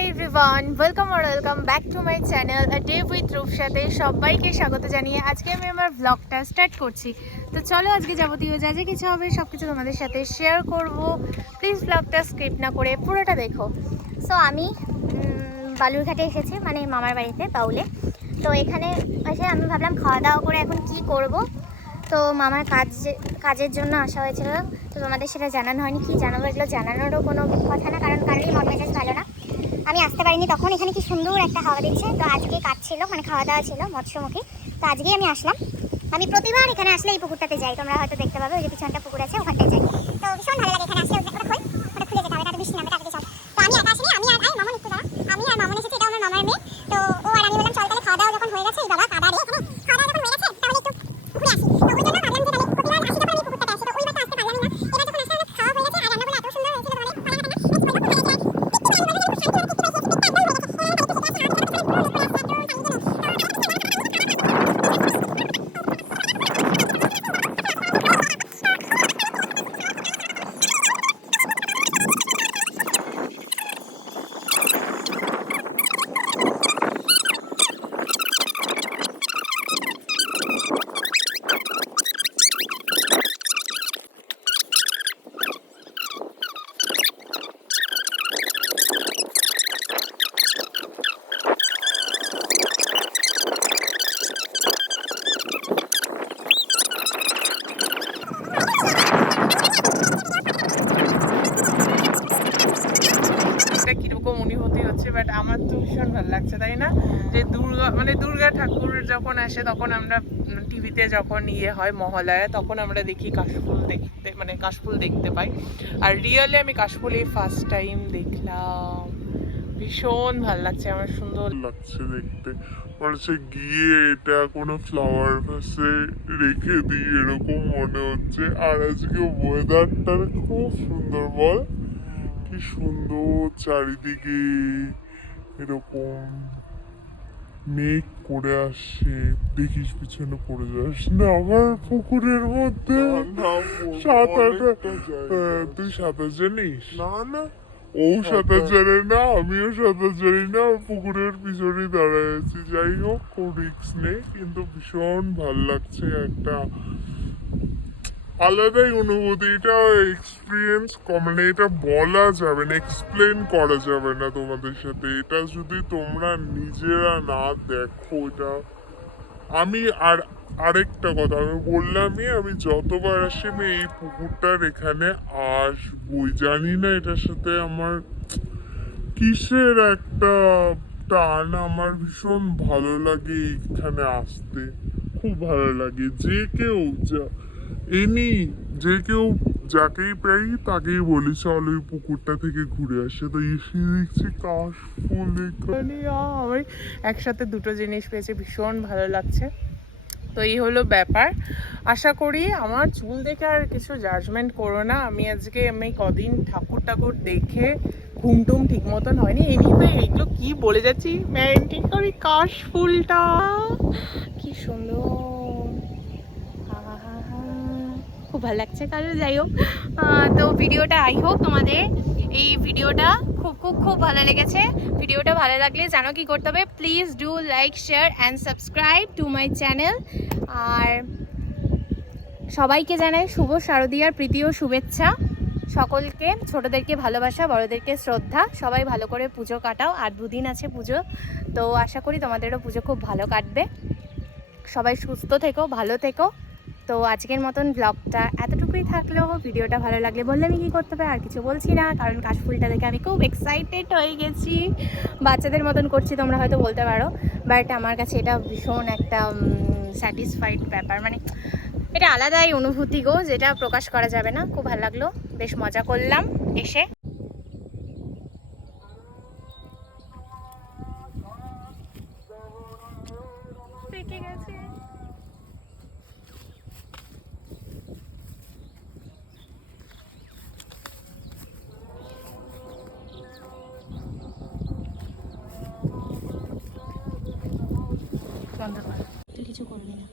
High everyone, welcome back to my channel a day with রূপসাতে সবাইকে স্বাগত জানিয়ে আজকে আমি আমার ব্লগটা স্টার্ট করছি। তো চলো আজকে যাবতীয় যা যা কিছু হবে সব কিছু তোমাদের সাথে শেয়ার করব। প্লিজ ব্লগটা স্কিপ না করে পুরোটা দেখো। সো আমি বালুরঘাটে এসেছি, মানে মামার বাড়িতে বাউলে। তো এখানে এসে আমি ভাবলাম খাওয়া দাওয়া করে এখন কি করব। তো মামার কাজের জন্য আসা হয়েছিল। তো তোমাদের সেটা জানানো হয়নি, কি জানাবো এগুলো জানানোরও কোনো কথা না, কারণ কারোরই মন মেজাজ ভালো না। আমি আসতে পারিনি তখন। এখানে কি সুন্দর একটা হাওয়া দিচ্ছে। তো আজকে কাজ ছিল, মানে খাওয়া দাওয়া ছিল মৎস্যমুখী। তো আজকেই আমি আসলাম। আমি প্রতিবার এখানে আসলে এই পুকুরটাতে যাই, তোমরা হয়তো দেখতে পাবে, ওই যে পিছনটা পুকুর আছে ওখানটায় যাই। তো ভীষণ ভালো লাগে এখানে আসলে। ওটা খুলে যেতে হবে, এটা বৃষ্টি নামবে, তাড়াতাড়ি চল। তো আমি একা আসিনি, আমি আর মামন একটু দাঁড়া। আমি আর মামন এসেছি, এটা আমার মামার মেয়ে। তো ও আর আমি বললাম চল তাহলে খাওয়া দাওয়া যখন হয়ে গেছে, এই বাবা কাদা রে, এখানে খাওয়া দাওয়া যখন হয়ে গেছে তাহলে একটু ঘুরে আসি। তো ওই জন্য ভাবলাম যে তাহলে প্রতিবার আসি যখন এই পুকুরটাতে আসি, তো ওইবার তো আসতে পারলাম না। এবার যখন আসলে খাওয়া হয়ে গেছে আর রান্নাগুলো এত সুন্দর হয়েছিল, কিরকম অনুভূতি হচ্ছে, বাট আমার তো ভীষণ ভালো লাগছে, তাই না? যে দুর্গা ঠাকুর যখন আসে তখন আমরা টিভিতে যখন হয় মহালয়া, তখন আমরা দেখি কাশফুল দেখতে পাই। আর রিয়েলি আমি কাশফুল এই ফার্স্ট টাইম দেখলাম। ভীষণ ভালো লাগছে আমার, সুন্দর লাগছে দেখতে। মানে সে গিয়ে এটা কোনো ফ্লাওয়ার ভাসে রেখে দিই এরকম মনে হচ্ছে। আর আজকে ওয়েদারটা খুব সুন্দর, বল কি সুন্দর চারিদিকে এরকম মেঘ করে আসছে। দেখিস পিছনে পড়ে যাস না আমার পুকুরের মধ্যে। তুই সাঁতার জানিস? না না, ও সাঁতার জানে না, আমিও সাঁতার জানি না, পুকুরের পিছনে দাঁড়ায় আছি। যাই হোক, কোনো রিস্ক নেই, কিন্তু ভীষণ ভাল লাগছে। একটা আলাদাই অনুভূতি, এটা এক্সপিরিয়েন্স, মানে এটা বলা যাবে না, এক্সপ্লেন করা যাবে না তোমাদের সাথে। এটা যদি তোমরা নিজেরা না দেখো, এটা আমি আরেকটা কথা আমি বললামই, আমি যতবার আসি আমি এই পুকুরটার এখানে আসবই। জানি না এটার সাথে আমার কিসের একটা টান, আমার ভীষণ ভালো লাগে এখানে আসতে, খুব ভালো লাগে। যে কেউ যাকেই পাই তাকেই বলি চল ওই পুকুরটা থেকে ঘুরে আসে। তো এসে দেখছি কাশফুল এখানে। আমি একসাথে দুটো জিনিস পেয়েছি, ভীষণ ভালো লাগছে। তো এই হলো ব্যাপার। আশা করি আমার চুল দেখে আর কিছু জাজমেন্ট করো না। আমি কদিন ঠাকুর দেখে ঘুমটুম ঠিক মতন হয়নি। এনিওয়ে এইগুলো কি বলে যাচ্ছি, মেনটেন করি কাশফুলটা কি সুন্দর, খুব ভালো লাগছে। কারণ যাই হোক, তো ভিডিওটা আই হোপ তোমাদের এই ভিডিওটা খুব ভালো লেগেছে। ভিডিওটা ভালো লাগলে জানো কি করতে হবে, please do like, share and subscribe to my channel. আর সবাইকে জানাই শুভ শারদীয়ার প্রীতি ও শুভেচ্ছা। সকলকে, ছোটদেরকে ভালোবাসা, বড়দেরকে শ্রদ্ধা। সবাই ভালো করে পুজো কাটাও, আর দুদিন আছে পুজো। তো আশা করি তোমাদেরও পুজো খুব ভালো কাটবে। সবাই সুস্থ থেকো, ভালো থেকো। তো আজকের মতন ব্লগটা এতটুকুই থাকলেও, ভিডিওটা ভালো লাগলে বললে আমি কী করতে হবে, আর কিছু বলছি না, কারণ কাশফুলটা দেখে আমি খুব এক্সাইটেড হয়ে গেছি। বাচ্চাদের মতন করছি তোমরা হয়তো বলতে পারো, বাট আমার কাছে এটা ভীষণ একটা স্যাটিসফাইড ব্যাপার। মানে এটা আলাদাই অনুভূতি গো, যেটা প্রকাশ করা যাবে না। খুব ভালো লাগলো, বেশ মজা করলাম এসে। পেকে গেছে। বন্ধ কর, তুই কিছু করবি না।